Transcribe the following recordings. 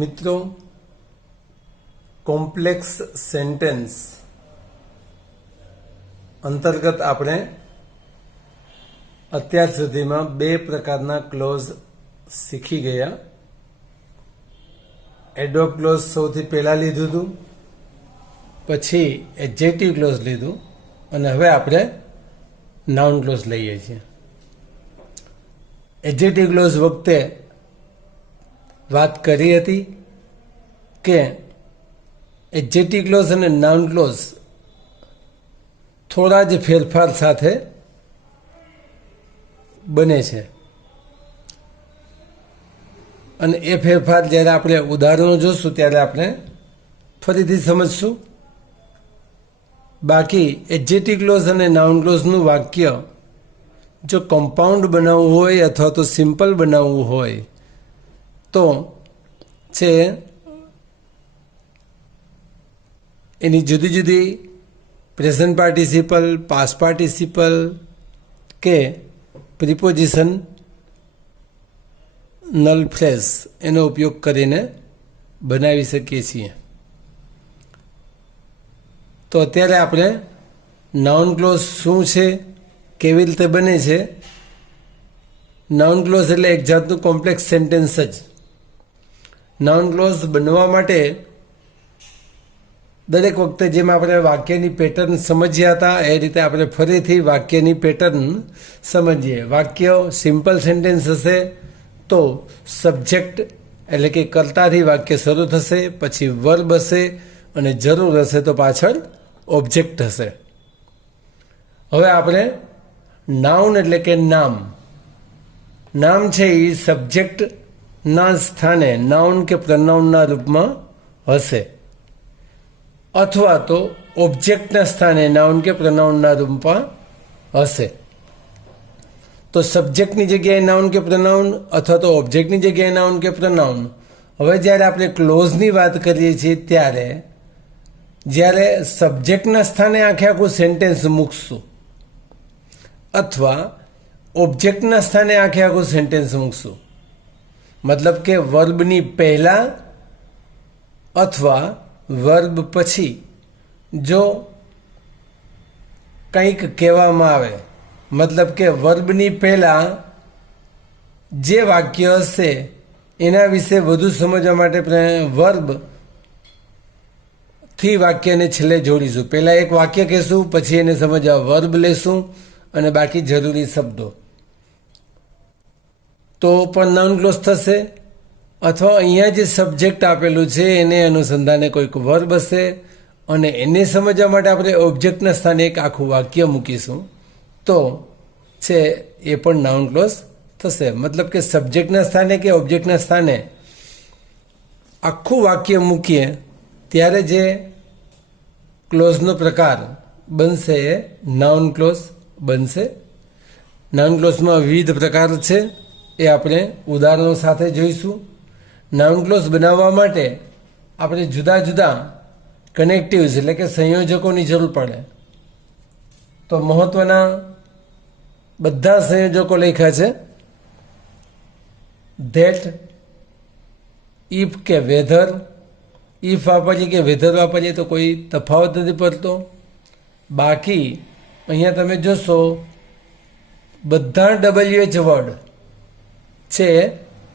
મિત્રો, complex sentence અંતર્ગત આપણે અત્યાર સુધીમાં બે પ્રકારના ક્લોઝ શીખી ગયા. એડવર્બ ક્લોઝ સૌથી પહેલા લીધું હતું, પછી એડજેક્ટિવ ક્લોઝ લીધું અને હવે આપણે નાઉન ક્લોઝ લઈએ છીએ. એડજેક્ટિવ ક્લોઝ વખતે વાત કરી હતી કે એડજેક્ટિવ ક્લોઝ અને નાઉન ક્લોઝ થોડા જ ફેરફાર સાથે બને છે અને એ ફેરફાર જ્યારે આપણે ઉદાહરણો જોશું ત્યારે આપણે ફરીથી સમજશું. બાકી એડજેક્ટિવ ક્લોઝ અને નાઉન ક્લોઝનું વાક્ય જો કમ્પાઉન્ડ બનાવવું હોય અથવા તો સિમ્પલ બનાવવું હોય તો છે એની જુદી જુદી પ્રેઝન્ટ પાર્ટિસિપલ, પાસ્ટ પાર્ટિસિપલ કે પ્રિપોઝિશન નલ ફ્રેઝ એનો ઉપયોગ કરીને બનાવી શકીએ છીએ. તો અત્યારે આપણે નાઉન ક્લોઝ શું છે, કેવી રીતે બને છે. નાઉન ક્લોઝ એટલે એક જાતનું કોમ્પ્લેક્સ સેન્ટેન્સ જ. નાઉન ક્લોઝ બનવા માટે દરેક વખતે જેમ આપણે વાક્યની પેટર્ન સમજ્યા હતા એ રીતે આપણે ફરીથી વાક્યની પેટર્ન સમજીએ. વાક્ય સિમ્પલ સેન્ટેન્સ હશે તો સબ્જેક્ટ એટલે કે કર્તાથી વાક્ય શરૂ થશે, પછી વર્બ હશે અને જરૂર હશે તો પાછળ ઓબ્જેક્ટ હશે. હવે આપણે નાઉન એટલે કે નામ. નામ છે એ સબ્જેક્ટના સ્થાને નાઉન કે પ્રનાઉનના રૂપમાં હશે અથવા તો ઓબ્જેક્ટના સ્થાને નાઉન કે પ્રનાઉનના રૂપમાં હશે. તો સબ્જેક્ટની જગ્યાએ નાઉન કે પ્રનાઉન અથવા તો ઓબ્જેક્ટની જગ્યાએ નાઉન કે પ્રનાઉન. હવે જ્યારે આપણે ક્લોઝની વાત કરીએ છીએ ત્યારે જ્યારે સબ્જેક્ટના સ્થાને આખું સેન્ટેન્સ મૂકશું અથવા ઓબ્જેક્ટના સ્થાને આખું સેન્ટેન્સ મૂકશું, મતલબ કે વર્બની પહેલાં અથવા વર્બ પછી જો કંઈક કહેવામાં આવે, મતલબ કે વર્બની પહેલાં જે વાક્ય હશે એના વિશે વધુ સમજવા માટે વર્બથી વાક્યને છેલ્લે જોડીશું. પહેલાં એક વાક્ય કહેશું, પછી એને સમજવા વર્બ લેશું અને બાકી જરૂરી શબ્દો. તો પણ નાઉન ક્લોઝ થશે. અથવા અહીંયા જે સબ્જેક્ટ આપેલું છે એને અનુસંધાને કોઈક વર્બ હશે અને એને સમજવા માટે આપણે ઓબ્જેક્ટના સ્થાને એક આખું વાક્ય મૂકીશું તો છે એ પણ નાઉન ક્લોઝ થશે. મતલબ કે સબ્જેક્ટના સ્થાને કે ઓબ્જેક્ટના સ્થાને આખું વાક્ય મૂકીએ ત્યારે જે ક્લોઝનો પ્રકાર બનશે એ નાઉન ક્લોઝ બનશે. નાઉન ક્લોઝમાં વિવિધ પ્રકાર છે એ આપણે ઉદાહરણો સાથે જોઈશું. નાઉન ક્લોઝ બનાવવા માટે આપણે જુદા જુદા કનેક્ટિવ્સ એટલે કે સંયોજકોની જરૂર પડે. તો મહત્વના બધા સંયોજકો લખ્યા છે. ધેટ, ઇફ કે વેધર. ઇફ વાપરીએ કે વેધર વાપરીએ તો કોઈ તફાવત નથી પડતો. બાકી અહીંયા તમે જોશો બધા WH વર્ડ છે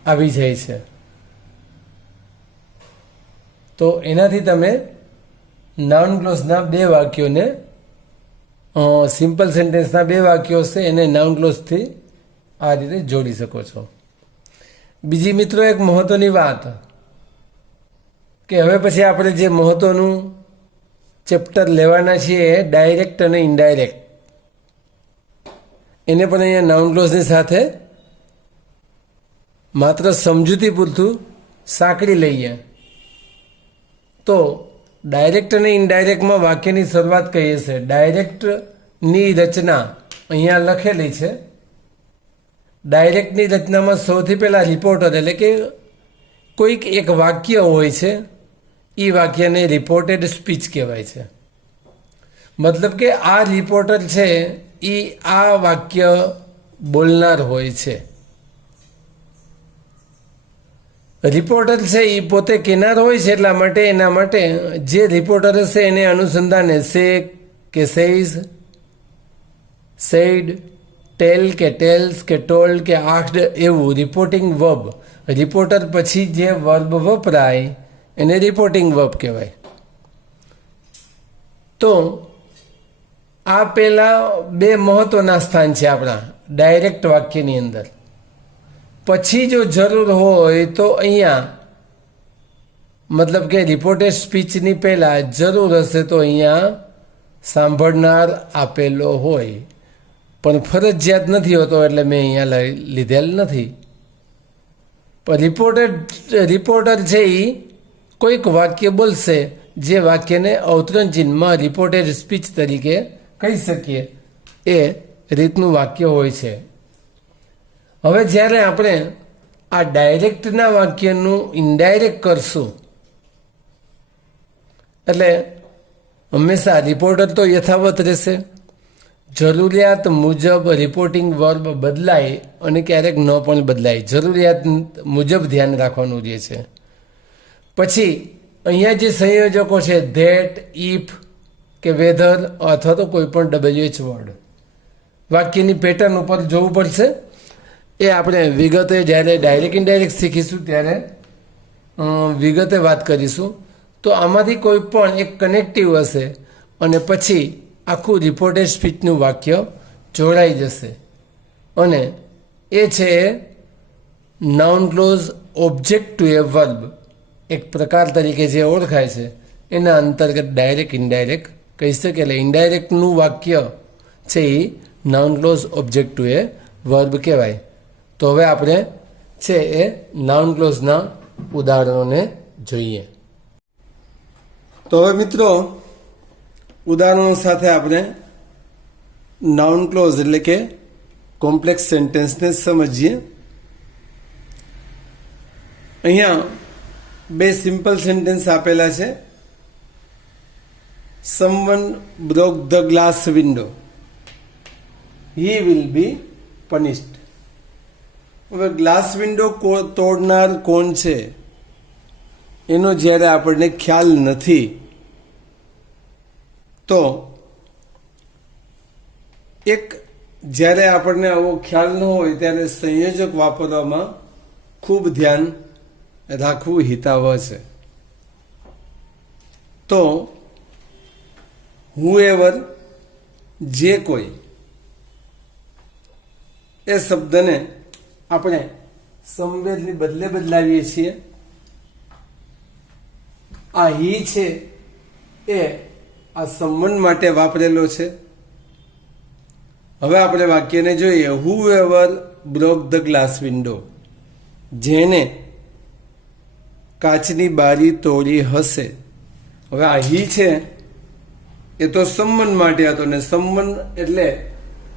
આવી જાય છે. તો એનાથી તમે નાઉન ક્લોઝના બે વાક્યોને સિમ્પલ સેન્ટેન્સના બે વાક્યો હશે એને નાઉન ક્લોઝથી આ રીતે જોડી શકો છો. બીજી મિત્રો એક મહત્વની વાત કે હવે પછી આપણે જે મહત્વનું ચેપ્ટર લેવાના છીએ ડાયરેક્ટ અને ઇનડાયરેક્ટ, એને પણ અહીંયા નાઉન ક્લોઝની સાથે માત્ર સમજૂતી પૂરતું સાંકળી લઈએ. તો ડાયરેક્ટ અને ઇનડાયરેક્ટમાં વાક્યની શરૂઆત કહીએ છે. ડાયરેક્ટની રચના અહીંયા લખેલી છે. ડાયરેક્ટની રચનામાં સૌથી પહેલાં રિપોર્ટર એટલે કે કોઈક એક વાક્ય હોય છે, એ વાક્યને રિપોર્ટેડ સ્પીચ કહેવાય છે. મતલબ કે આ રિપોર્ટર છે એ આ વાક્ય બોલનાર હોય છે. રિપોર્ટર છે એ પોતે કિનાર હોય છે, એટલા માટે એના માટે જે રિપોર્ટર હશે એને અનુસંધાને સે કે સેઇઝ, સેડ, ટેલ કે ટેલ્સ કે ટોલ્ડ કે આસ્ક્ડ એવું રિપોર્ટિંગ વર્બ, રિપોર્ટર પછી જે વર્બ વપરાય એને રિપોર્ટિંગ વર્બ કહેવાય. તો આ પેલા બે મહત્વના સ્થાન છે આપણા ડાયરેક્ટ વાક્યની અંદર. પછી જો જરૂર હોય તો અહીંયા મતલબ કે રિપોર્ટેડ સ્પીચની પહેલાં જરૂર હશે તો અહીંયા સાંભળનાર આપેલો હોય, પણ ફરજિયાત નથી હોતો એટલે મેં અહીંયા લીધેલ નથી. પણ રિપોર્ટર છે એ કોઈક વાક્ય બોલશે જે વાક્યને અવતરણ ચિહ્નમાં રિપોર્ટેડ સ્પીચ તરીકે કહી શકીએ, એ રીતનું વાક્ય હોય છે. હવે જ્યારે આપણે આ ડાયરેક્ટના વાક્યનું ઇનડાયરેક્ટ કરશું એટલે હંમેશા રિપોર્ટર તો યથાવત રહેશે. જરૂરિયાત મુજબ રિપોર્ટિંગ વર્બ બદલાય અને ક્યારેક ન પણ બદલાય, જરૂરિયાત મુજબ ધ્યાન રાખવાનું રહે છે. પછી અહીંયા જે સંયોજકો છે ધેટ, ઇફ કે વેધર અથવા તો કોઈ પણ WH વર્ડ, વાક્યની પેટર્ન ઉપર જોવું પડશે. એ આપણે વિગતે જ્યારે ડાયરેક્ટ ઇનડાયરેક્ટ શીખીશું ત્યારે વિગતે વાત કરીશું. તો આમાંથી કોઈ પણ એક કનેક્ટિવ હશે અને પછી આખું રિપોર્ટેડ સ્પીચનું વાક્ય જોડાઈ જશે, અને એ છે noun clause object to a verb, એક પ્રકાર તરીકે જે ઓળખાય છે એના અંતર્ગત ડાયરેક્ટ ઇનડાયરેક્ટ કહી શકે. એટલે ઇનડાયરેક્ટનું વાક્ય છે એ noun clause object to a verb કહેવાય. તો હવે આપણે છે એ નાઉન ક્લોઝના ઉદાહરણોને જોઈએ. તો હવે મિત્રો ઉદાહરણો સાથે આપણે નાઉન ક્લોઝ એટલે કે કોમ્પ્લેક્સ સેન્ટેન્સને સમજીએ. અહીંયા બે સિમ્પલ સેન્ટેન્સ આપેલા છે. Someone broke the glass window, he will be punished. હવે ગ્લાસ વિન્ડો તોડનાર કોણ છે એનો જ્યારે આપણને ખ્યાલ નથી તો એક જ્યારે આપણને આવો ખ્યાલ ન હોય ત્યારે સંયોજક વાપરવામાં ખૂબ ધ્યાન રાખવું હિતાવહ છે. તો હુએવર, જે કોઈ, એ શબ્દને આપણે સમવેરની બદલે બદલાવીએ છીએ. આ હી છે એ આ સંબંધ માટે વાપરેલો છે. હવે આપણે વાક્યને જોઈએ. હુએવર બ્રોક ધ ગ્લાસ વિન્ડો, જેને કાચની બારી તોડી હશે. હવે આ હી છે એ તો સંબંધ માટે હતો ને સંબંધ એટલે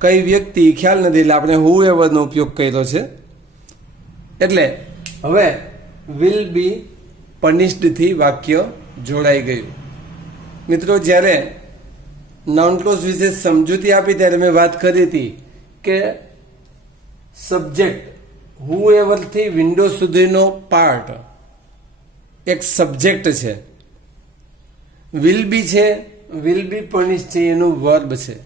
કઈ વ્યક્તિ ખ્યાલ નથી એટલે આપણે હુએવરનો ઉપયોગ કર્યો છે. એટલે હવે વિલ બી પનિશ્ડથી વાક્ય જોડાઈ ગયું. મિત્રો જ્યારે નાઉન ક્લોઝ વિશે સમજૂતી આપી ત્યારે મેં વાત કરી હતી કે સબ્જેક્ટ હુએવરથી વિન્ડો સુધીનો પાર્ટ એક સબ્જેક્ટ છે. વિલ બી છે, વિલ બી પનિશ્ડ છે એનું વર્બ છે.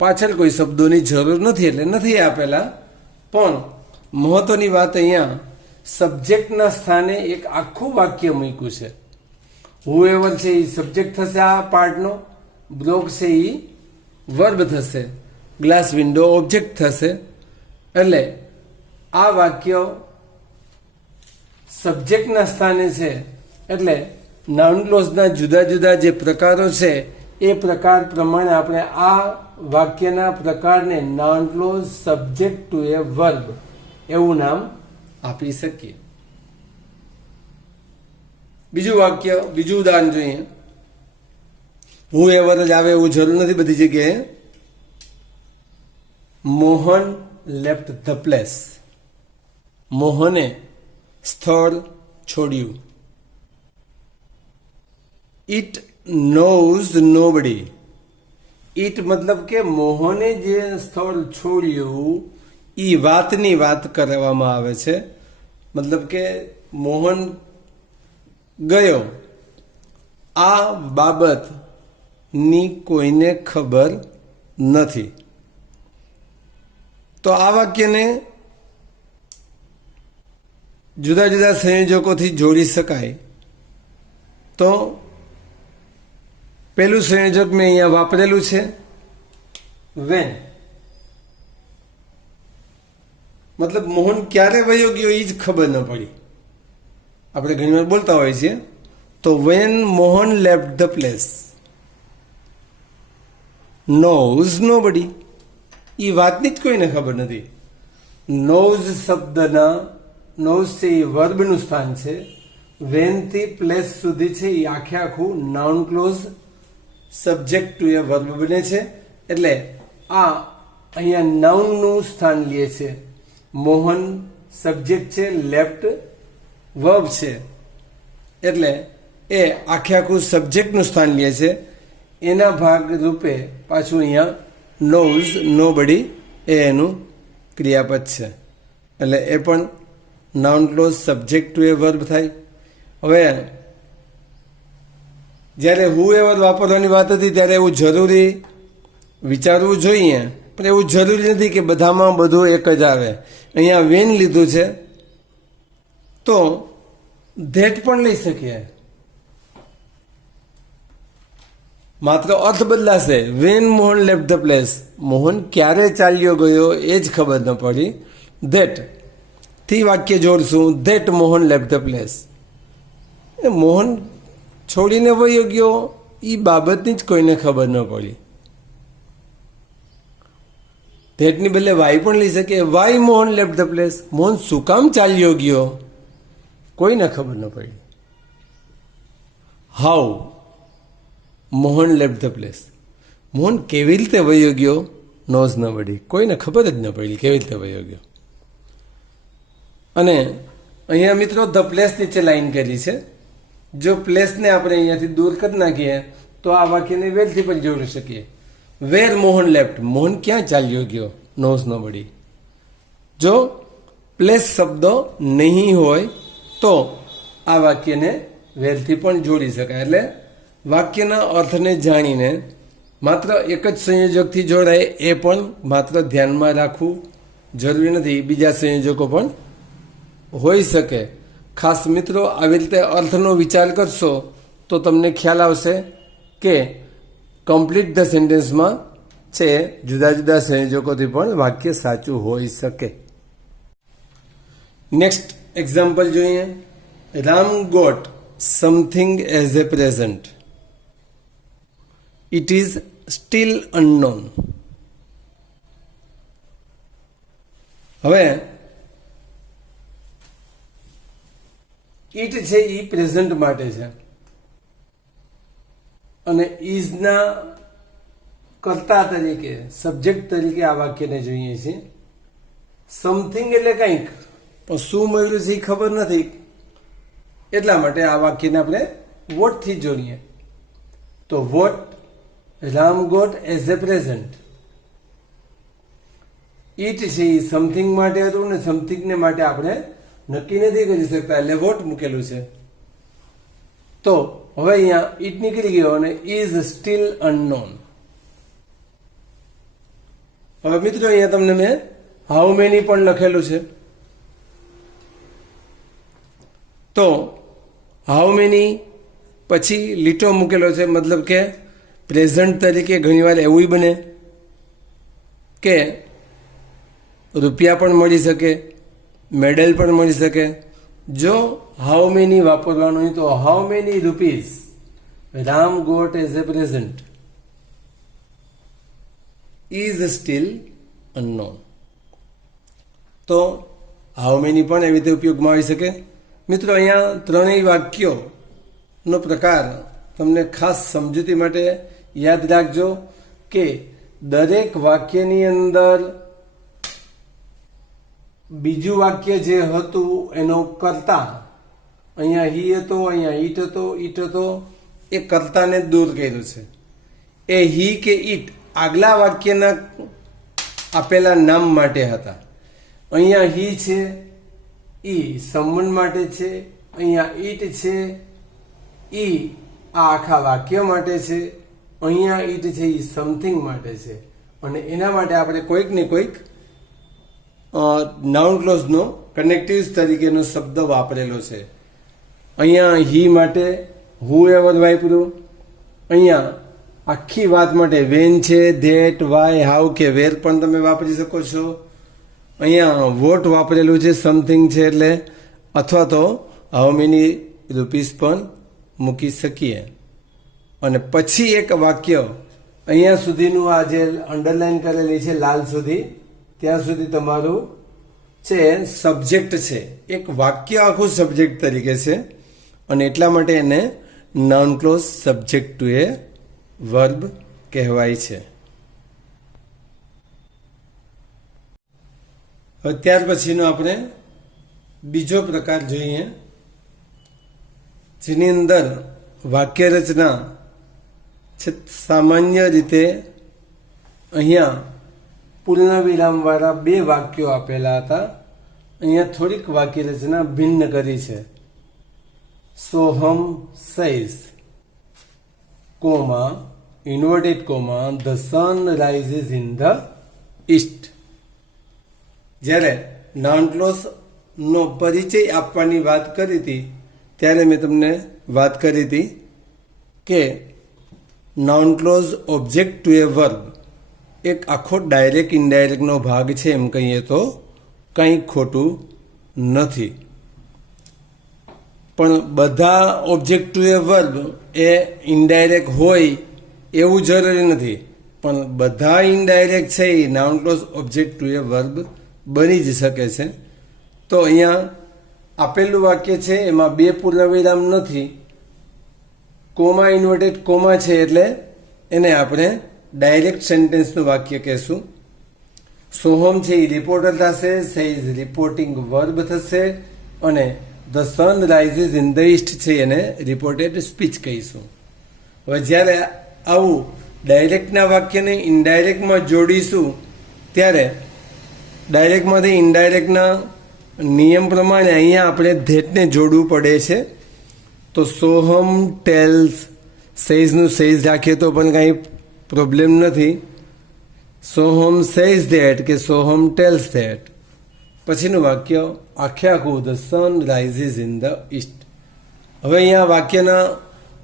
પાછળ કોઈ શબ્દોની જરૂર નથી એટલે નથી આપેલા, પણ મહત્વની વાત અહીંયા સબ્જેક્ટના સ્થાને એક આખું વાક્ય મૂક્યું છે. હુએવર છે એ સબ્જેક્ટ થશે આ પાર્ટનો, બ્રોક છે એ વર્બ થશે, ગ્લાસ વિન્ડો ઓબ્જેક્ટ થશે. એટલે આ વાક્ય સબ્જેક્ટના સ્થાને છે. એટલે નાઉન ક્લોઝના જુદા જુદા જે પ્રકારો છે એ પ્રકાર પ્રમાણે આપણે આ વાક્યના પ્રકારને noun clause subject to a verb એવું નામ આપી શકીએ. બીજું વાક્ય, બીજું ઉદાહરણ જોઈએ. હું એવર જ આવે એવું જરૂર નથી બધી જગ્યાએ. મોહન લેફ્ટ ધ પ્લેસ, મોહને સ્થળ છોડ્યું. ઇટ નોઝ નોબડી, ઇટ મતલબ કે મોહને જે સ્થળ છોડ્યું એ વાતની વાત કરવામાં આવે છે. મતલબ કે મોહન ગયો આ બાબતની કોઈને ખબર નથી. તો આ વાક્યને જુદા જુદા સંયોજકોથી જોડી શકાય. તો પહેલું સંયોજક મેં અહીંયા વાપરેલું છે વેન, મતલબ મોહન ક્યારે વયો ગયો એ જ ખબર ન પડી. આપણે ઘણીવાર બોલતા હોઈએ છીએ. તો when Mohan left the place knows nobody, એ વાતની જ કોઈને ખબર નથી. નોઝ શબ્દના નોઝ છે એ વર્બનું સ્થાન છે. વેનથી પ્લેસ સુધી છે એ આખે આખું noun clause subject to a verb બને છે. એટલે આ અહીંયા નાઉનનું સ્થાન લે છે. મોહન સબ્જેક્ટ છે, લેફ્ટ વર્બ છે, એટલે એ આખે આખું સબ્જેક્ટનું સ્થાન લે છે. એના ભાગ રૂપે પાછું અહીંયા નોઝ નોબડી એ એનું ક્રિયાપદ છે. એટલે એ પણ noun clause subject to a verb થાય. હવે જ્યારે હું એ વર્બ વાપરવાની વાત હતી ત્યારે એવું જરૂરી વિચારવું જોઈએ, પણ એવું જરૂરી નથી કે બધામાં બધું એક જ આવે. અહીંયા વેન લીધું છે તો ધેટ પણ લઈ શકીએ, માત્ર અર્થ બદલાશે. When Mohan left the place, Mohan ક્યારે ચાલ્યો ગયો એ જ ખબર ન પડી. ધેટ થી વાક્ય જોડશું, that Mohan left the place. Mohan છોડીને વયો ગયો એ બાબતની જ કોઈને ખબર ન પડી. ધેટની બદલે વાય પણ લઈ શકે. Why Mohan left the place, Mohan શું કામ ચાલ્યો ગયો કોઈને ખબર ન પડી. How Mohan left the place, Mohan કેવી રીતે વયો ગયો નોઝ ન પડી, કોઈને ખબર જ ન પડી કેવી રીતે વયો ગયો. અને અહીંયા મિત્રો ધ પ્લેસ નીચે લાઈન કરી છે. જો પ્લેસને આપણે અહીંયાથી દૂર કરી નાખીએ તો આ વાક્યને વેરથી પણ જોડી શકીએ. વેર મોહન લેફ્ટ, મોહન ક્યાં ચાલ્યો ગયો નોઝ ન પડી. જો પ્લેસ શબ્દ નહીં હોય તો આ વાક્યને વેરથી પણ જોડી શકાય. એટલે વાક્યના અર્થને જાણીને માત્ર એક જ સંયોજકથી જોડાય એ પણ માત્ર ધ્યાનમાં રાખવું જરૂરી નથી. બીજા સંયોજકો પણ હોઈ શકે. ખાસ મિત્રો આવી રીતે અર્થનો વિચાર કરશો તો તમને ખ્યાલ આવશે કે કમ્પ્લીટ ધ સેન્ટેન્સમાં છે જુદા જુદા સંયોજકોથી પણ વાક્ય સાચું હોઈ શકે. નેક્સ્ટ એક્ઝામ્પલ જોઈએ. Ram got something as a present, it is still unknown. હવે ઇટ છે એ પ્રેઝન્ટ માટે છે અને ઇઝના કર્તા તરીકે સબ્જેક્ટ તરીકે આ વાક્યને જોઈએ છીએ. સમથિંગ એટલે કંઈક, પણ શું મળ્યું છે એ ખબર નથી, એટલા માટે આ વાક્યને આપણે વોટથી જોડીએ. તો what Ram got as a present. It છે એ સમથિંગ માટે હતું ને સમથિંગને માટે આપણે નક્કી નથી કરી શકતા એટલે વોટ મૂકેલું છે. તો હવે અહીંયા ઇટ નીકળી ગયો અને ઇઝ સ્ટીલ અનનોન. હવે મિત્રો અહીંયા તમને મેં હાઉ મેની પણ લખેલું છે. તો હાઉ મેની પછી લીટો મૂકેલો છે, મતલબ કે પ્રેઝન્ટ તરીકે ઘણીવાર એવું બને કે રૂપિયા પણ મળી શકે, મેડલ પણ મળી શકે. જો હાઉ મેની વાપરવાનું હોય તો how many rupees Ram got as a present is still unknown. તો હાઉ મેની પણ એવી રીતે ઉપયોગમાં આવી શકે. મિત્રો અહીંયા ત્રણેય વાક્યોનો પ્રકાર તમને ખાસ સમજૂતી માટે યાદ રાખજો કે દરેક વાક્યની અંદર બીજું વાક્ય જે હતું એનો કર્તા, અહીંયા હી હતો, અહીંયા ઈટ હતો, ઈટ હતો, એ કર્તાને દૂર કર્યું છે. એ હી કે ઈટ આગલા વાક્યના આપેલા નામ માટે હતા. અહીંયા હી છે ઈ સમવન માટે છે, અહીંયા ઈટ છે, ઈ આ આખા વાક્ય માટે છે, અહીંયા ઈટ છે ઈ સમથિંગ માટે છે, અને એના માટે આપણે કોઈક ને કોઈક નાઉન ક્લોઝનો કનેક્ટિવ્સ તરીકેનો શબ્દ વાપરેલો છે. અહીંયા હી માટે હુ એવર વાપર્યું, અહીંયા આખી વાત માટે વેન છે, ધેટ, વાય, હાઉ કે વેર પણ તમે વાપરી શકો છો. અહીંયા વોટ વાપરેલું છે, સમથિંગ છે એટલે, અથવા તો હાઉ મેની રૂપીસ પણ મૂકી શકીએ. અને પછી એક વાક્ય અહીંયા સુધીનું આ જે અંડરલાઈન કરેલી છે લાલ સુધી, ત્યાં સુધી તમારું છે સબ્જેક્ટ છે. એક વાક્ય આખું સબ્જેક્ટ તરીકે છે, અને એટલા માટે એને noun clause subject to a verb કહેવાય છે. હવે ત્યાર પછીનો આપણે બીજો પ્રકાર જોઈએ, જેની અંદર વાક્ય રચના છે સામાન્ય રીતે અહીંયા પૂર્ણ વિરામવાળા 2 વાક્યો આપેલા હતા. અહીંયા થોડીક વાક્ય રચના ભિન્ન કરી છે. Soham says, comma, inverted comma, the sun rises in the East. જ્યારે નાઉન ક્લોઝ નો પરિચય આપવાની વાત કરી હતી ત્યારે મેં તમને વાત કરી હતી કે noun clause object to a verb એક આખો ડાયરેક્ટ ઇનડાયરેક્ટનો ભાગ છે એમ કહીએ તો કંઈ ખોટું નથી. પણ બધા object to a verb A indirect હોય એવું જરૂરી નથી, પણ બધા ઇનડાયરેક્ટ છે એ noun clause object to a verb બની જ શકે છે. તો અહીંયા આપેલું વાક્ય છે એમાં 2 પૂર્ણવિરામ નથી, કોમા ઇન્વર્ટેડ કોમા છે એટલે એને આપણે ડાયરેક્ટ સેન્ટેન્સનું વાક્ય કહેશું. સોહમ છે એ રિપોર્ટર થશે, સેઇઝ રિપોર્ટિંગ વર્બ થશે, અને the sun rises in the East છે એને રિપોર્ટેડ સ્પીચ કહીશું. હવે જ્યારે આવું ડાયરેક્ટના વાક્યને ઇનડાયરેક્ટમાં જોડીશું ત્યારે ડાયરેક્ટમાંથી ઇનડાયરેક્ટના નિયમ પ્રમાણે અહીંયા આપણે ધેટને જોડવું પડે છે. તો સોહમ ટેલ્સ, સેઇઝનું સેઇઝ રાખીએ તો પણ કાંઈ પ્રોબ્લેમ નથી. સોહમ સેઇઝ ધેટ કે સોહમ ટેલ્સ ધેટ. પછીનું વાક્ય આખે આખું the sun rises in the East. હવે અહીંયા વાક્યના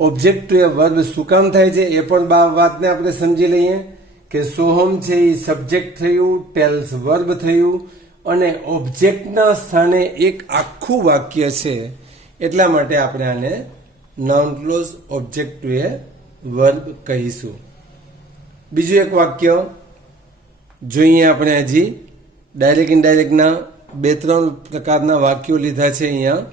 ઓબ્જેક્ટ ટુ એ વર્બ શું કામ થાય છે એ પણ વાતને આપણે સમજી લઈએ કે સોહમ છે એ સબ્જેક્ટ થયું, ટેલ્સ વર્બ થયું, અને ઓબ્જેક્ટના સ્થાને એક આખું વાક્ય છે, એટલા માટે આપણે આને noun clause object to a verb કહીશું. બીજું એક વાક્ય જોઈએ આપણે, હજી ડાયરેક્ટ ઇનડાયરેક્ટના 2-3 પ્રકારના વાક્યો લીધા છે અહીંયા,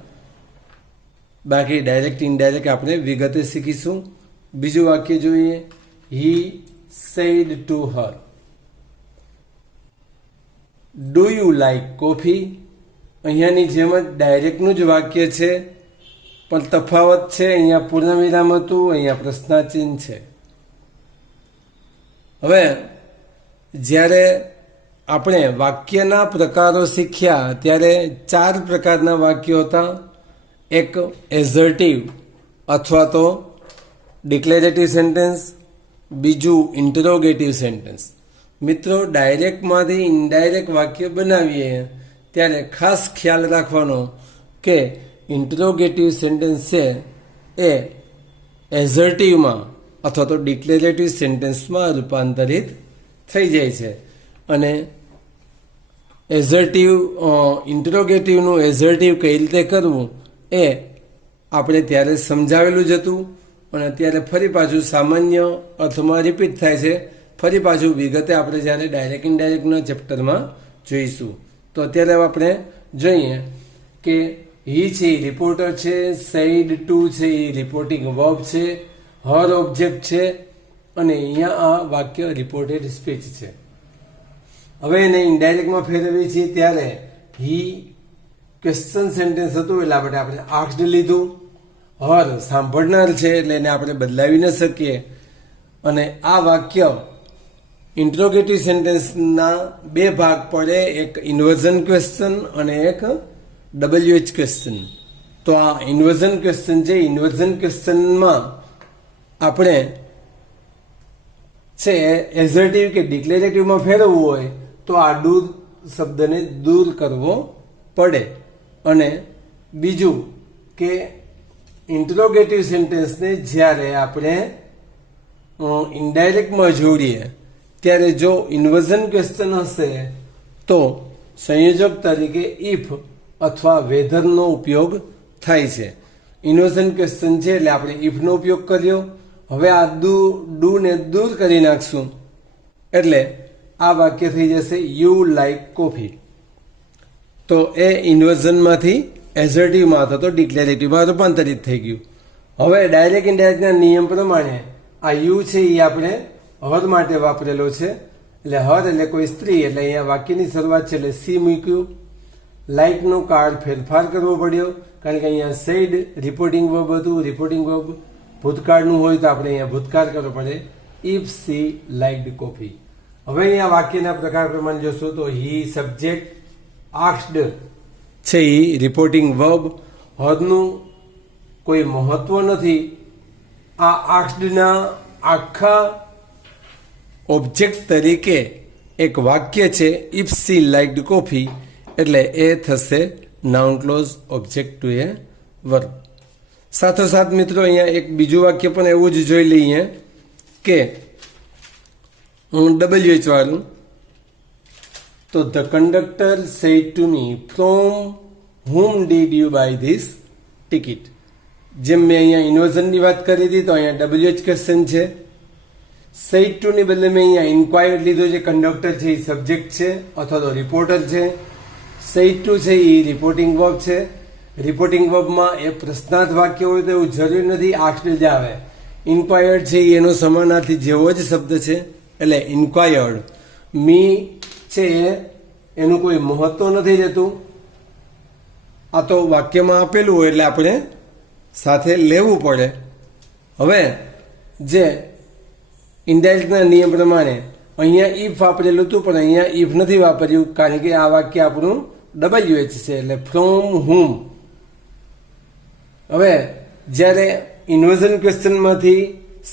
બાકી ડાયરેક્ટ ઇનડાયરેક્ટ આપણે વિગતે શીખીશું. બીજું વાક્ય જોઈએ, he said to her, do you like coffee. અહીંયાની જેમ જ ડાયરેક્ટનું જ વાક્ય છે, પણ તફાવત છે, અહીંયા પૂર્ણવિરામ હતું, અહીંયા પ્રશ્નાચિહ્ન છે. હવે જ્યારે આપણે વાક્યના પ્રકારો શીખ્યા ત્યારે 4 પ્રકારના વાક્યો હતા. એક એઝર્ટિવ અથવા તો ડિક્લેરેટિવ સેન્ટેન્સ, બીજું ઇન્ટરોગેટિવ સેન્ટેન્સ. મિત્રો, ડાયરેક્ટમાંથી ઇનડાયરેક્ટ વાક્ય બનાવીએ ત્યારે ખાસ ખ્યાલ રાખવાનો કે ઇન્ટરોગેટિવ સેન્ટેન્સ છે એ એઝર્ટિવમાં અથવા તો ડિક્લેરેટિવ સેન્ટેન્સમાં રૂપાંતરિત થઈ જાય છે. અને એઝર્ટિવ ઇન્ટરોગેટિવનું એઝર્ટિવ કઈ રીતે કરવું એ આપણે ત્યારે સમજાવેલું જ હતું, અને અત્યારે ફરી પાછું સામાન્ય અર્થમાં રિપીટ થાય છે. ફરી પાછું વિગતે આપણે જ્યારે ડાયરેક્ટ ઇનડાયરેક્ટના ચેપ્ટરમાં જોઈશું. તો અત્યારે આપણે જોઈએ કે હી છે એ રિપોર્ટર છે, સેડ ટુ છે એ રિપોર્ટિંગ વર્બ છે, હર ઓબ્જેક્ટ છે, અને અહીંયા આ વાક્ય રિપોર્ટેડ સ્પીચ છે. હવે એને ઇનડાયરેક્ટમાં ફેરવીએ છીએ ત્યારે હી ક્વેશ્ચન સેન્ટેન્સ હતું એટલે આપણે આસ્ક્ડ લીધું. હર સાંભળનાર છે એટલે એને આપણે બદલાવી ન શકીએ. અને આ વાક્ય ઇન્ટ્રોગેટિવ સેન્ટેન્સના 2 ભાગ પડે, એક ઇન્વર્ઝન ક્વેશ્ચન અને એક WH ક્વેશ્ચન. તો આ ઇન્વર્ઝન ક્વેશ્ચન છે. ઇન્વર્ઝન ક્વેશ્ચનમાં આપણે છે એઝર્ટિવ કે ડિક્લેરેટિવમાં ફેરવવું હોય તો આ ડુ શબ્દને દૂર કરવો પડે. અને બીજું કે ઇન્ટ્રોગેટિવ સેન્ટેન્સને જ્યારે આપણે ઇનડાયરેક્ટમાં જોડીએ ત્યારે જો ઇન્વર્ઝન ક્વેશ્ચન હશે તો સંયોજક તરીકે ઇફ અથવા વેધરનો ઉપયોગ થાય છે. ઇન્વર્ઝન ક્વેશ્ચન છે એટલે આપણે ઇફનો ઉપયોગ કર્યો. હવે આ ડુ ને દૂર કરી નાખશું એટલે આ વાક્ય થઈ જશે યુ લાઈક કોફી. તો એ ઇન્વર્ઝનમાંથી એઝર્ટિવમાં અથવા તો ડિક્લેરેટિવમાં રૂપાંતરિત થઈ ગયું. હવે ડાયરેક્ટ ઇનડાયરેક્ટના નિયમ પ્રમાણે આ યુ છે એ આપણે હર માટે વાપરેલો છે. એટલે હર એટલે કોઈ સ્ત્રી, એટલે અહીંયા વાક્યની શરૂઆત છે એટલે સી મૂક્યું. લાઈકનો કાળ ફેરફાર કરવો પડ્યો કારણ કે અહીંયા સેડ રિપોર્ટિંગ વર્બ હતું. રિપોર્ટિંગ વર્બ ભૂતકાળનું હોય તો આપણે અહીંયા ભૂતકાળ કરવો પડે. If she liked coffee. હવે અહીંયા વાક્યના પ્રકાર પ્રમાણે જોશો તો હી સબ્જેક્ટ, આસ્ક્ડ છે એ રિપોર્ટિંગ વર્બ. હરનું કોઈ મહત્વ નથી. આ આસ્ક્ડના આખા ઓબ્જેક્ટ તરીકે એક વાક્ય છે ઇફ સી લાઇકડ કોફી, એટલે એ થશે noun clause object to a verb. સાથોસાથ મિત્રો અહીંયા એક બીજું વાક્ય પણ એવું જ જોઈ લઈએ કે WH વાળું. તો the conductor said to me from whom did you buy this ticket. જેમ મેં અહીંયા ઇન્વર્ઝનની વાત કરી હતી તો અહીંયા WH ક્વેશ્ચન છે. સેડ ટુ ની બદલે મેં અહીંયા ઇન્ક્વાયર્ડ લીધો છે. કંડક્ટર છે એ સબ્જેક્ટ છે અથવા તો રિપોર્ટર છે. સેડ ટુ છે એ રિપોર્ટિંગ વર્બ છે. રિપોર્ટિંગ વર્બમાં એ પ્રશ્નાર્થ વાક્ય હોય તો એવું જરૂરી નથી આસ્ક્ડ જ આવે. ઇન્ક્વાયર્ડ છે એનો સમાનાર્થી જેવો જ શબ્દ છે એટલે ઇન્ક્વાયર્ડ. મી છે એનું કોઈ મહત્વ નથી રહેતું. આ તો વાક્યમાં આપેલું હોય એટલે આપણે સાથે લેવું પડે. હવે જે ઇનડાયરેક્ટના નિયમ પ્રમાણે અહીંયા ઇફ વાપરેલું હતું પણ અહીંયા ઇફ નથી વાપર્યું કારણ કે આ વાક્ય આપણું WH છે એટલે ફ્રોમ હુમ. હવે જ્યારે ઇન્વર્ઝન ક્વેશ્ચનમાંથી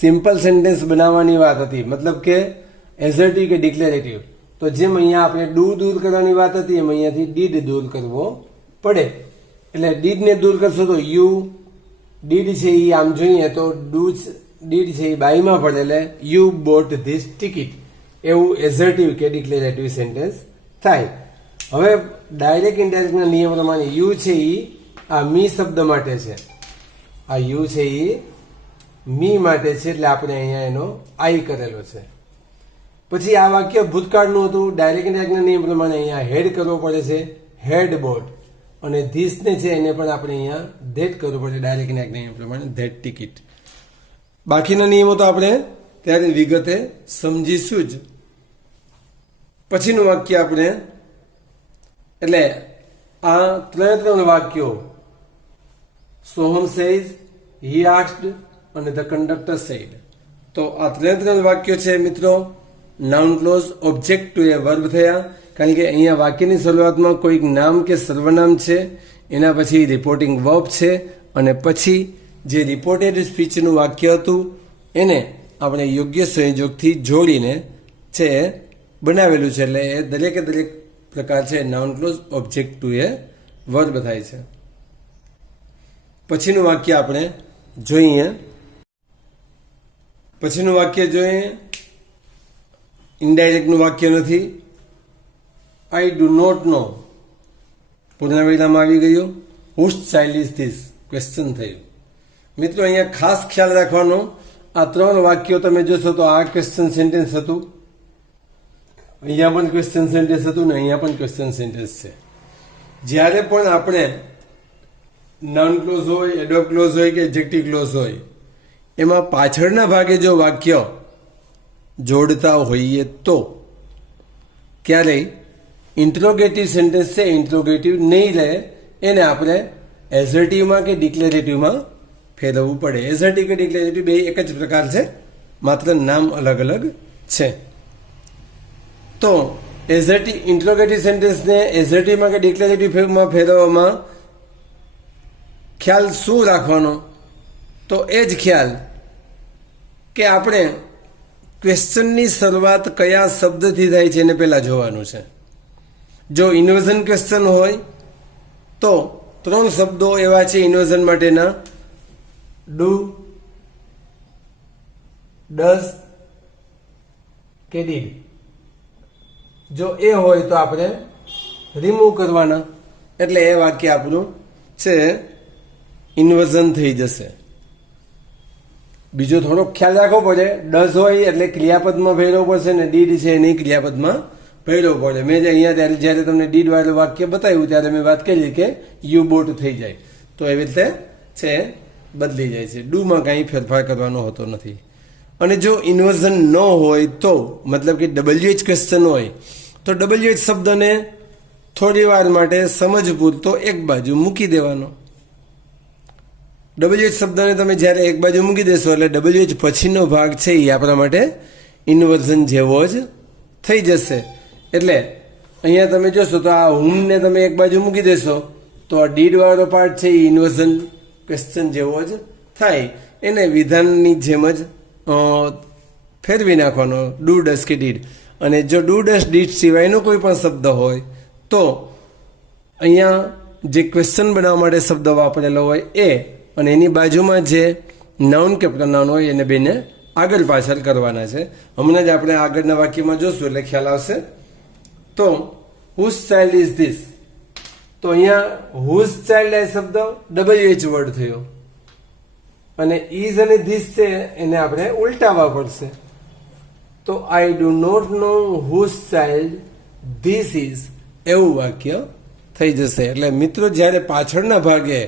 સિમ્પલ સેન્ટેન્સ બનાવવાની વાત હતી, મતલબ કે એઝર્ટિવ કે ડિક્લેરેટિવ, તો જેમ અહીંયા આપણે ડુ દૂર કરવાની વાત હતી એમ અહીંયાથી ડીડ દૂર કરવો પડે. એટલે ડીડને દૂર કરશો તો યુ, ડીડ છે એ આમ જોઈએ તો ડીડ છે એ બાયમાં પડે એટલે યુ બોટ ધીસ ટિકિટ. એવું એઝર્ટિવ કે ડિક્લેરેટિવ સેન્ટેન્સ થાય. હવે ડાયરેક્ટ ઇનડાયરેક્ટના નિયમ પ્રમાણે યુ છે એ આ મી શબ્દ માટે છે. આ યુ છે એ મી માટે છે એટલે આપણે અહીંયા એનો આઈ કરેલો છે. પછી આ વાક્ય ભૂતકાળનું હતું. ડાયરેક્ટ ઇનડાયરેક્ટના નિયમ પ્રમાણે અહીંયા હેડ કરવો પડે છે, હેડ બોટ. અને ધીસને છે એને પણ આપણે અહીંયા ધેટ કરવું પડે ડાયરેક્ટ ઇનડાયરેક્ટના નિયમ પ્રમાણે, ધેટ ટિકિટ. બાકીના નિયમો તો આપણે ત્યારે વિગતે સમજીશું જ. પછીનું વાક્ય આપણે એટલે આ ત્રણ વાક્યો સોહમ સેઝ, હી આસ્ક્ડ અને ધ કંડક્ટર સેડ. તો આ ત્રણ વાક્યો છે મિત્રો noun clause object to a verb થયા કારણ કે અહીંયા વાક્યની શરૂઆતમાં કોઈક નામ કે સર્વનામ છે, એના પછી રિપોર્ટિંગ વર્બ છે અને પછી જે રિપોર્ટેડ સ્પીચનું વાક્ય હતું એને આપણે યોગ્ય સંયોજકથી જોડીને છે બનાવેલું છે. એટલે એ દરેકે દરેક પ્રકાર છે noun clause object to a verb થાય છે. પછીનું વાક્ય આપણે જોઈએ. પછીનું વાક્ય જોઈએ ઇનડાયરેક્ટનું વાક્ય નથી. આઈ ડુ નોટ નો પૂર્ણવિરામ આવી ગયું. Whose child is this question થયું. મિત્રો અહીંયા ખાસ ખ્યાલ રાખવાનો, આ ત્રણ વાક્યો તમે જોશો તો આ ક્વેશ્ચન સેન્ટેન્સ હતું, અહીંયા પણ ક્વેશ્ચન સેન્ટેન્સ હતું ને અહીંયા પણ ક્વેશ્ચન સેન્ટેન્સ છે. જ્યારે પણ આપણે નાઉન ક્લોઝ હોય, એડવર્બ ક્લોઝ હોય કે એડજેક્ટિવ ક્લોઝ હોય એમાં પાછળના ભાગે જો વાક્ય જોડતા હોઈએ તો ક્યારેય ઇન્ટ્રોગેટિવ સેન્ટેન્સ છે ઇન્ટ્રોગેટિવ નહીં રહે, એને આપણે એઝર્ટિવમાં કે ડિક્લેરેટિવમાં ફેરવવું પડે. એઝર્ટિવ કે ડિક્લેરેટિવ બે એક જ પ્રકાર છે, માત્ર નામ અલગ અલગ છે. તો એઝેટિવ ઇન્ટ્રોગેટિવ સેન્ટેન્સને એઝેટિવમાં કે ડિક્લેરેટિવમાં ફેરવવામાં ખ્યાલ શું રાખવાનો? તો એ જ ખ્યાલ કે આપણે ક્વેશ્ચનની શરૂઆત કયા શબ્દથી થાય છે એને પહેલાં જોવાનું છે. જો ઇન્વર્ઝન ક્વેશ્ચન હોય તો 3 શબ્દો એવા છે ઇન્વર્ઝન માટેના: ડુ, ડઝ કે ડીડ. જો એ હોય તો આપણે રિમૂવ કરવાના, એટલે એ વાક્ય આપણું છે ઇન્વર્ઝન થઈ જશે. બીજો થોડોક ખ્યાલ રાખવો પડે, ડઝ હોય એટલે ક્રિયાપદમાં ભેરવવું પડશે ને ડીડ છે એની ક્રિયાપદમાં ભેરવવું પડે. મેં જે અહીંયા ત્યારે જ્યારે તમને ડીડ વાળું વાક્ય બતાવ્યું ત્યારે મેં વાત કરી કે યુ બોટ થઈ જાય, તો એવી રીતે છે બદલી જાય છે. ડુમાં કાંઈ ફેરફાર કરવાનો હોતો નથી. અને જો ઇન્વર્ઝન ન હોય તો મતલબ કે WH ક્વેશ્ચન હોય તો WH શબ્દને થોડી વાર માટે સમજ પૂરતો એક બાજુ મૂકી દેવાનો. WH શબ્દને તમે જ્યારે એક બાજુ મૂકી દેશો એટલે WH પછીનો ભાગ છે એ આપણા માટે ઇન્વર્ઝન જેવો જ થઈ જશે. એટલે અહીંયા તમે જોશો તો આ હુમને તમે એક બાજુ મૂકી દેશો તો આ ડીડ વાળો પાર્ટ છે એ ઇન્વર્ઝન ક્વેશ્ચન જેવો જ થાય. એને વિધાનની જેમ જ ફેરવી નાખવાનો, ડુ, ડઝ કે ડીડ. અને જો ડુ, ડઝ, ડીડ સિવાયનો કોઈ પણ શબ્દ હોય તો અહીંયા જે ક્વેશ્ચન બનાવવા માટે શબ્દ વાપરેલો હોય એ અને એની બાજુમાં જે નાઉન કે પ્રનાઉન હોય એને બેને આગળ પાછળ કરવાના છે. હમણાં જ આપણે આગળના વાક્યમાં જોશું એટલે ખ્યાલ આવશે. તો હુઝ ચાઇલ્ડ ઇઝ ધીસ, તો અહીંયા હુઝ ચાઇલ્ડ એ શબ્દ WH વર્ડ થયો અને ઇઝ અને ધીસ છે એને આપણે ઉલટાવવા પડશે. તો I do not know whose child this is એવું વાક્ય થઈ જશે. એટલે મિત્રો જ્યારે પાછળના ભાગે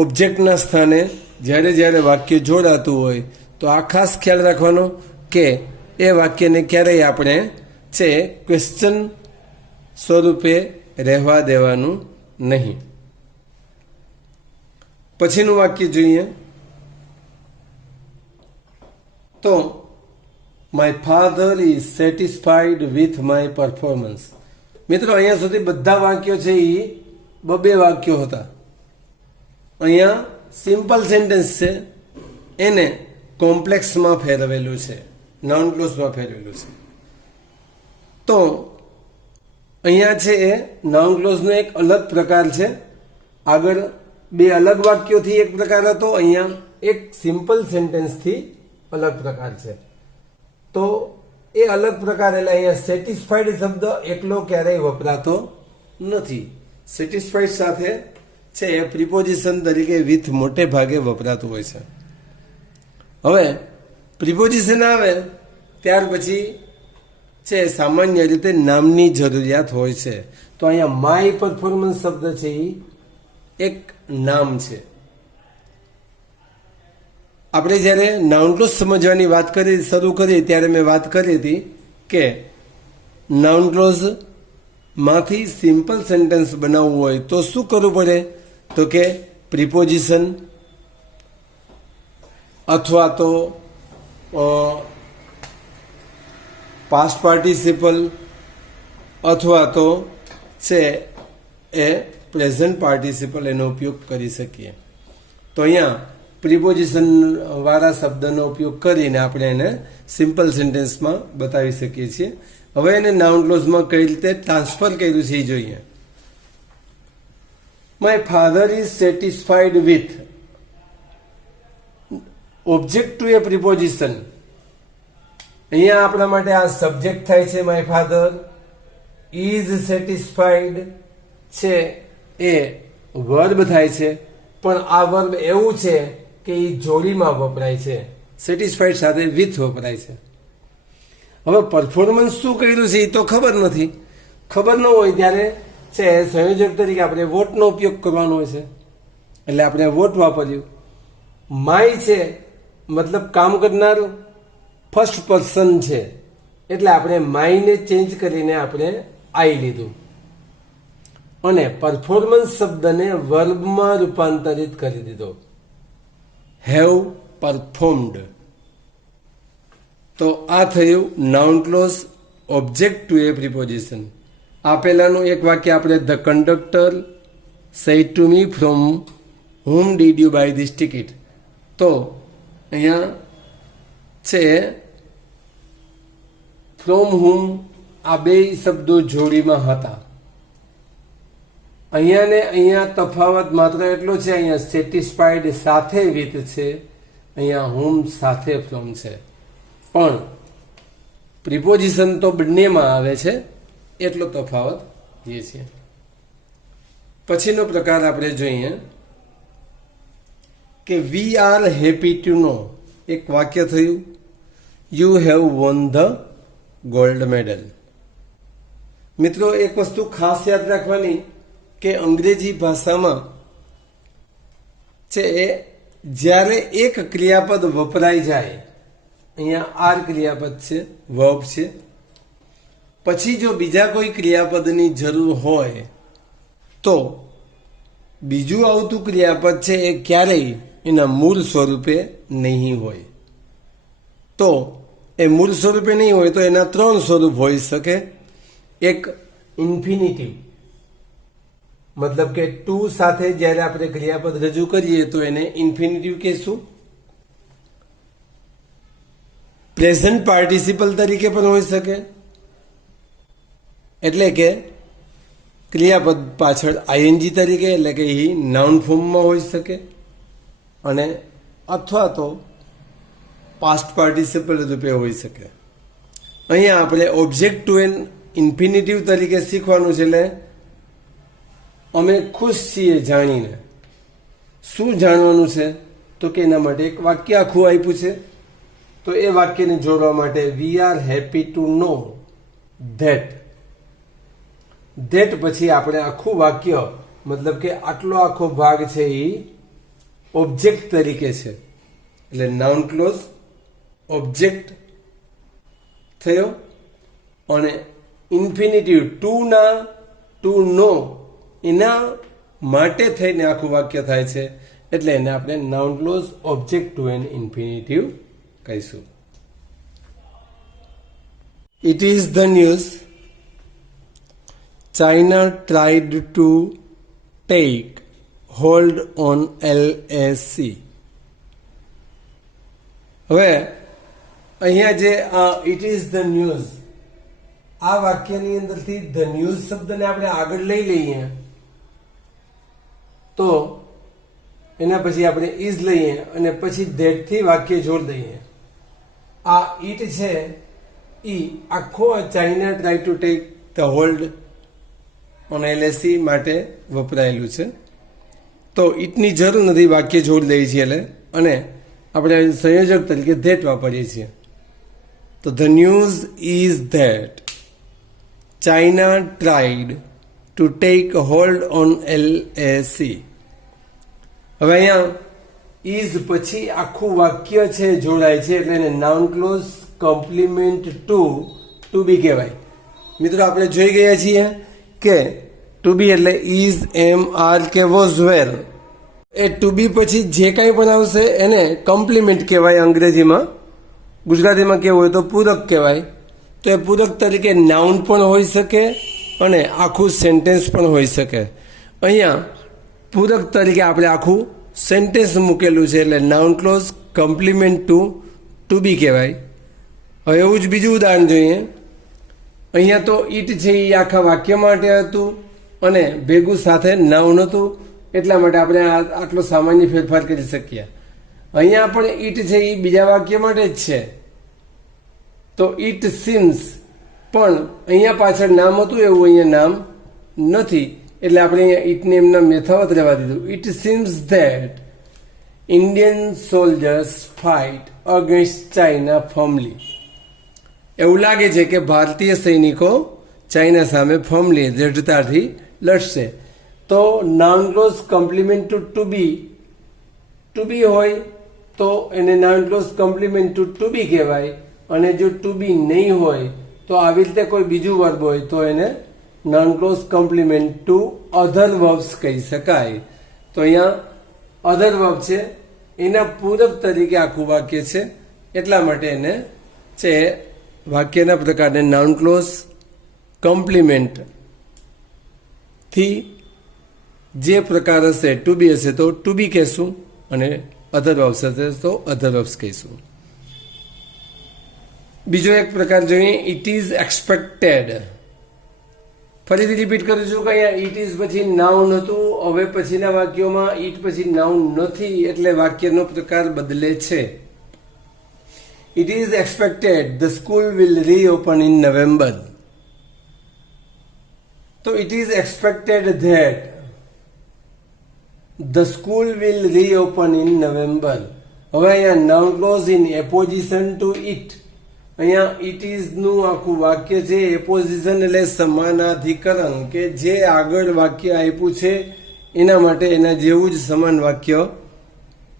ઓબ્જેક્ટના સ્થાને જ્યારે વાક્ય જોડાતું હોય તો આ ખાસ ખ્યાલ રાખવાનો કે એ વાક્યને ક્યારેય આપણે છે ક્વેશ્ચન સ્વરૂપે રહેવા દેવાનું નહીં. પછીનું વાક્ય જોઈએ તો my father is satisfied with my performance. મિત્રો અહીંયા સુધી બધા વાક્યો છે એ 2 વાક્યો હતા. અહીંયા સિમ્પલ સેન્ટેન્સ છે એને કોમ્પ્લેક્સમાં ફેરવેલું છે, નાઉન ક્લોઝમાં ફેરવેલું છે. તો અહીંયા છે એ નાઉન ક્લોઝનો એક અલગ પ્રકાર છે. આગળ 2 અલગ વાક્યોથી એક પ્રકાર હતો, અહીંયા એક સિમ્પલ સેન્ટેન્સથી અલગ પ્રકાર છે. તો એ અલગ પ્રકાર એટલે અહીંયા સેટિસ્ફાઈડ શબ્દ એકલો ક્યારેય વપરાતો નથી. સેટિસ્ફાઈડ સાથે છે એ પ્રિપોઝિશન તરીકે વિથ મોટે ભાગે વપરાતું હોય છે. હવે પ્રિપોઝિશન આવે ત્યાર પછી છે સામાન્ય રીતે નામની જરૂરિયાત હોય છે. તો અહીંયા માય પરફોર્મન્સ શબ્દ છે એ એક નામ છે. આપણે જ્યારે નાઉન ક્લોઝ સમજવાની વાત શરૂ કરી ત્યારે મેં વાત કરી હતી કે નાઉન ક્લોઝ માંથી સિમ્પલ સેન્ટેન્સ બનાવવું હોય તો શું કરવું પડે? તો કે પ્રિપોઝિશન અથવા તો પાસ્ટ પાર્ટિસિપલ અથવા તો છે એ પ્રેઝન્ટ પાર્ટિસિપલ એનો ઉપયોગ કરી શકીએ. તો અહીંયા પ્રિપોઝિશન વાળા શબ્દનો ઉપયોગ કરીને આપણે એને સિમ્પલ સેન્ટેન્સમાં બતાવી શકીએ છીએ. હવે એને નાઉન ક્લોઝમાં કઈ રીતે ટ્રાન્સફર કર્યું છે એ જોઈએ. My father is satisfied with object to a preposition. અહીંયા આપણા માટે આ સબ્જેક્ટ થાય છે માય ફાધર. ઇઝ સેટિસ્ફાઈડ છે એ વર્બ થાય છે, પણ આ વર્બ એવું છે કે એ જોડીમાં વપરાય છે, સેટિસ્ફાઈડ સાથે વિથ વપરાય છે. હવે પરફોર્મન્સ શું કર્યું છે એ તો ખબર નથી. ખબર ન હોય ત્યારે છે સંયોજક તરીકે આપણે વોટનો ઉપયોગ કરવાનો હોય છે, એટલે આપણે વોટ વાપર્યું. માય છે મતલબ કામ કરનાર ફર્સ્ટ પર્સન છે, એટલે આપણે માયને ચેન્જ કરીને આપણે આઈ લીધું અને પરફોર્મન્સ શબ્દને વર્બમાં રૂપાંતરિત કરી દીધો, હેવ પરફોર્મ્ડ. તો આ થયું noun clause object to a preposition. આપેલાનું એક વાક્ય આપણે the conductor said to me from whom did you buy this ticket. તો અહીંયા છે ફ્રોમ whom, આ બે શબ્દો જોડીમાં હતા. અહીંયા ને અહીંયા તફાવત માત્ર એટલો છે, અહીંયા સેટિસ્ફાઈડ સાથે વિથ છે, અહીંયા whom સાથે ફ્રોમ છે, પણ પ્રિપોઝિશન તો બંનેમાં આવે છે, એટલો તફાવત જે છે. પછીનો પ્રકાર આપણે જોઈએ કે વી આર હેપી ટુ નો. એક વાક્ય થયું you have won the gold medal. મિત્રો, એક વસ્તુ ખાસ યાદ રાખવાની કે અંગ્રેજી ભાષામાં છે જ્યારે એક ક્રિયાપદ વપરાઈ જાય, અહીંયા આર ક્રિયાપદ છે, વર્બ છે, પછી જો બીજા કોઈ ક્રિયાપદની જરૂર હોય તો બીજું આવતું ક્રિયાપદ છે એ ક્યારેય એના મૂળ સ્વરૂપે નહીં હોય. તો એ મૂળ સ્વરૂપે નહીં હોય તો એના ત્રણ સ્વરૂપ હોઈ શકે. એક ઇન્ફિનિટિવ, મતલબ કે ટુ સાથે જ્યારે આપણે ક્રિયાપદ રજૂ કરીએ તો એને ઇન્ફિનિટિવ કહેશું. પ્રેઝન્ટ પાર્ટિસિપલ તરીકે પણ હોઈ શકે, એટલે કે ક્રિયાપદ પાછળ આઈએનજી તરીકે, એટલે કે એ નાઉન ફોર્મમાં હોઈ શકે, અને અથવા તો પાસ્ટ પાર્ટિસિપલ રૂપે હોઈ શકે. અહીંયા આપણે ઓબ્જેક્ટ ટુ એન ઇન્ફિનિટિવ તરીકે શીખવાનું છે. એટલે અમે ખુશ છીએ જાણીને. શું જાણવાનું છે? તો કે એના માટે એક વાક્ય આખું આપ્યું છે. તો એ વાક્યને જોડવા માટે we are happy to know that. That પછી આપણે આખું વાક્ય, મતલબ કે આટલો આખો ભાગ છે એ ઓબ્જેક્ટ તરીકે છે, એટલે નાઉન ક્લોઝ ઓબ્જેક્ટ થયો. અને ઇન્ફિનિટિવ ટુ નો એના માટે થઈને આખું વાક્ય થાય છે, એટલે એને આપણે noun clause object to an infinitive કહીશું. It is the news China tried to take hold on LAC. હવે અહીંયા જે ઇટ ઇઝ ધ ન્યૂઝ, આ વાક્યની અંદરથી ધ ન્યૂઝ શબ્દને આપણે આગળ લઈ લઈએ તો એના પછી આપણે ઇઝ લઈએ અને પછી ધેટથી વાક્ય જોડ દઈએ. આ ઇટ છે ઈ આખો China try to take the hold on LAC માટે વપરાયેલું છે. તો ઇટની જરૂર નથી, વાક્ય જોડ દઈએ છીએ એટલે, અને આપણે સંયોજક તરીકે ધેટ વાપરીએ છીએ. તો the news is that China tried to take hold on LAC. હવે અહીંયા ઇઝ પછી આખું વાક્ય છે જોડાય છે, એટલે એને નાઉન ક્લોઝ કોમ્પ્લિમેન્ટ ટુ બી કહેવાય. મિત્રો, આપણે જોઈ ગયા છીએ કે ટુ બી એટલે ઇઝ, એમ, આર કે વોઝ, વેર. એ ટુ બી પછી જે કાંઈ પણ આવશે એને કોમ્પ્લિમેન્ટ કહેવાય અંગ્રેજીમાં. ગુજરાતીમાં કેવું હોય તો પૂરક કહેવાય. તો એ પૂરક તરીકે નાઉન પણ હોઈ શકે અને આખું સેન્ટેન્સ પણ હોઈ શકે. અહીંયા પૂરક તરીકે આપણે આખું સેન્ટેન્સ મૂકેલું છે, એટલે નાઉન ક્લોઝ કોમ્પ્લિમેન્ટ ટુ બી કહેવાય. હવે એવું જ બીજું ઉદાહરણ જોઈએ. અહીંયા તો ઇટ છે એ આખા વાક્ય માટે હતું અને ભેગું સાથે નાઉન હતું, એટલા માટે આપણે આટલો સામાન્ય ફેરફાર કરી શકીએ. અહીંયા પણ ઇટ છે એ બીજા વાક્ય માટે જ છે. તો ઇટ સીમ્સ, પણ અહીંયા પાછળ નામ હતું એવું અહીંયા નામ નથી, એટલે આપણે અહીંયા ઇટને એમના યથાવત રહેવા દીધું. It seems that Indian soldiers fight against China ફર્મલી. એવું લાગે છે કે ભારતીય સૈનિકો ચાઇના સામે ફર્મલી, દૃઢતાથી લડશે. તો નાઉન ક્લોઝ કોમ્પ્લિમેન્ટ ટુ બી હોય તો એને નાઉન ક્લોઝ કોમ્પ્લિમેન્ટ ટુ બી કહેવાય. અને જો ટુ બી નહીં હોય તો આવી રીતે કોઈ બીજું વર્બ હોય તો એને noun clause complement to other verbs કહી શકાય. તો અહીંયા અધર વર્બ છે, એના પૂરક તરીકે આખું વાક્ય છે, એટલા માટે એને છે વાક્યના પ્રકારને નાઉન ક્લોઝ કોમ્પ્લિમેન્ટ થી જે પ્રકાર હશે ટુ બી હશે તો ટુ બી કહેશું અને અધર વર્બ્સ હશે તો અધર વર્બ્સ કહીશું. બીજો એક પ્રકાર જોઈએ, ઇટ ઇઝ એક્સપેક્ટેડ. ફરીથી રિપીટ કરું છું કે અહીંયા ઇટ ઇઝ પછી નાઉન હતું, હવે પછીના વાક્યોમાં ઇટ પછી નાઉન નથી, એટલે વાક્યનો પ્રકાર બદલે છે. It is expected the school will reopen in November. તો it is expected that the school will reopen in November. હવે અહીંયા noun clause in apposition to it. અહીંયા ઇટ ઇઝ નું આખું વાક્ય છે. એપોઝિશન એટલે સમાનાધિકરણ, કે જે આગળ વાક્ય આપ્યું છે એના માટે એના જેવું જ સમાન વાક્ય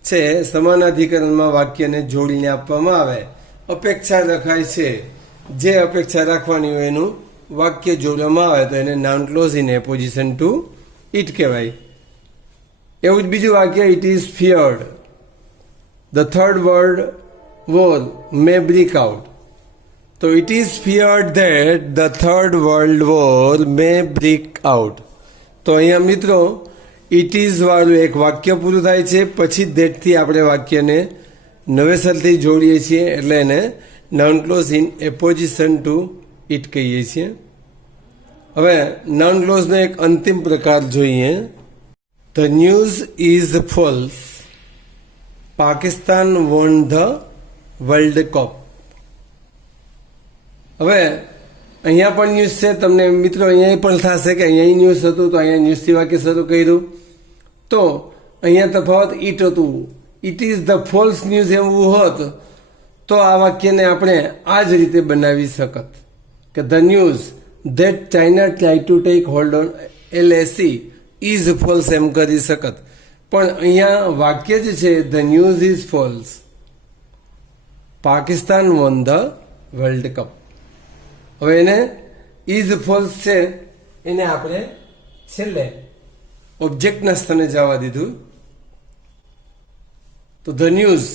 છે. સમાનાધિકરણમાં વાક્યને જોડીને આપવામાં આવે. અપેક્ષા રખાય છે, જે અપેક્ષા રાખવાની હોય એનું વાક્ય જોડવામાં આવે તો એને noun clause in apposition to it કહેવાય. એવું જ બીજું વાક્ય, it is feared the third world war may break out. તો it is feared that the third world war may break out. તો અહીંયા મિત્રો ઇટ ઇઝ વાળું એક વાક્ય પૂરું થાય છે, પછી ધેટથી આપણે વાક્યને નવેસરથી જોડીએ છીએ, એટલે એને noun clause in apposition to it કહીએ છીએ. હવે નાઉન ક્લોઝનો એક અંતિમ પ્રકાર જોઈએ. The news is false, Pakistan won the world cup. હવે અહીંયા પણ ન્યૂઝ છે. તમને મિત્રો અહીંયા પણ થશે કે અહીંયા ન્યૂઝ હતું તો અહીંયા ન્યૂઝથી વાક્ય શરૂ કર્યું, તો અહીંયા તફાવત ઇટ હતું. It is the false news એવું હોત તો આ વાક્યને આપણે આ જ રીતે બનાવી શકત કે the news that China try to take hold on LAC is false એમ કરી શકત. પણ અહીંયા વાક્ય જ છે the news is false, Pakistan won the world cup. હવે એને ઇઝ ફોલ્સ છે એને આપણે છેલ્લે ઓબ્જેક્ટના સ્થાને જવા દીધું. તો ધ ન્યૂઝ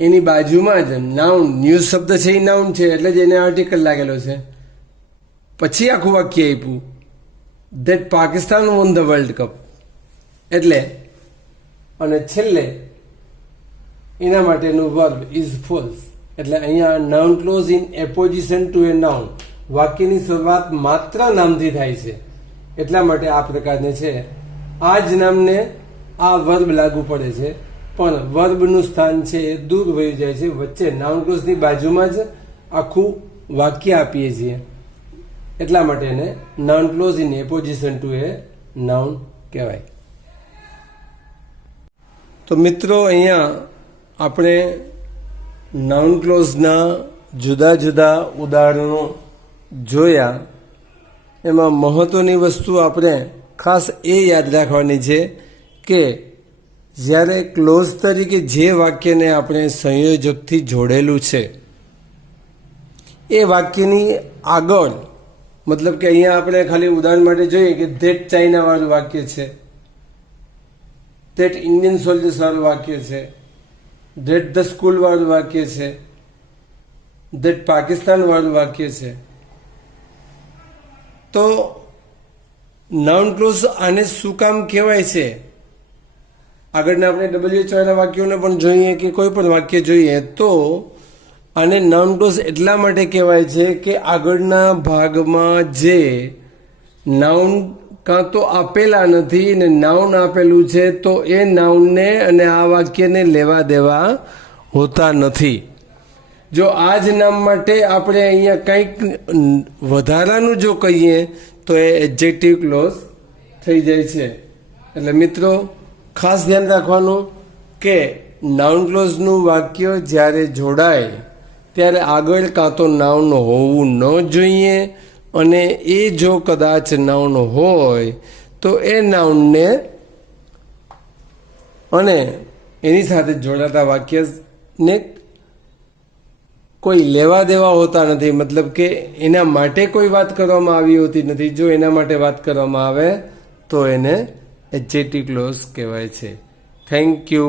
એની બાજુમાં જ નાઉન, ન્યૂઝ શબ્દ છે એ નાઉન છે એટલે જ એને આર્ટિકલ લાગેલો છે. પછી આખું વાક્ય આપ્યું that Pakistan won the world cup, એટલે અને છેલ્લે એના માટેનું વર્બ ઇઝ ફોલ્સ. એટલે અહીંયા noun clause in apposition to a noun, વાક્યની શરૂઆત માત્ર નામથી થાય છે, એટલા માટે આ પ્રકારને છે. આ જ નામને આ વર્બ લાગુ પડે છે, પણ વર્બનું સ્થાન છે એ દૂર વહી જાય છે. વચ્ચે નાઉન ક્લોઝની બાજુમાં જ આખું વાક્ય આપીએ છીએ, એટલા માટે એને noun clause in apposition to a noun કહેવાય. તો મિત્રો અહીંયા આપણે નાઉન ક્લોઝના જુદા જુદા ઉદાહરણો જોયા. એમાં મહત્વની વસ્તુ આપણે ખાસ એ યાદ રાખવાની છે કે જ્યારે ક્લોઝ તરીકે જે વાક્યને આપણે સંયોજકથી જોડેલું છે એ વાક્યની આગળ, મતલબ કે અહીંયા આપણે ખાલી ઉદાહરણ માટે જોઈએ કે ધેટ ચાઇના વાળું વાક્ય છે, ધેટ ઇન્ડિયન સોલ્જર્સ વાળું વાક્ય છે, ધેટ ધ સ્કૂલ વાળું વાક્ય છે, ધેટ પાકિસ્તાન વાળું વાક્ય છે. તો નાઉન ક્લોઝ આને શું કામ કહેવાય છે? આગળના આપણે WH વાળા વાક્યોને પણ જોઈએ કે કોઈ પણ વાક્ય જોઈએ તો આને નાઉન ક્લોઝ એટલા માટે કહેવાય છે કે આગળના ભાગમાં જે નાઉન કાં તો આપેલા નથી ને નાઉન આપેલું છે તો એ નાઉનને અને આ વાક્યને લેવા દેવા હોતા નથી. જો આ જ નામ માટે આપણે અહીંયા કંઈક વધારાનું જો કહીએ તો એ એડજેક્ટિવ ક્લોઝ થઈ જાય છે. એટલે મિત્રો ખાસ ધ્યાન રાખવાનું કે નાઉન ક્લોઝનું વાક્ય જ્યારે જોડાય ત્યારે આગળ કાં તો નાઉન હોવું ન જોઈએ, અને એ જો કદાચ નાઉન હોય તો એ નાઉનને અને એની સાથે જોડાતા વાક્યને કોઈ લેવા દેવા હોતા નથી, મતલબ કે એના માટે કોઈ વાત કરવામાં આવી હોતી નથી. જો એના માટે વાત કરવામાં આવે તો એને એડજેક્ટિવ ક્લોઝ કહેવાય છે. Thank you.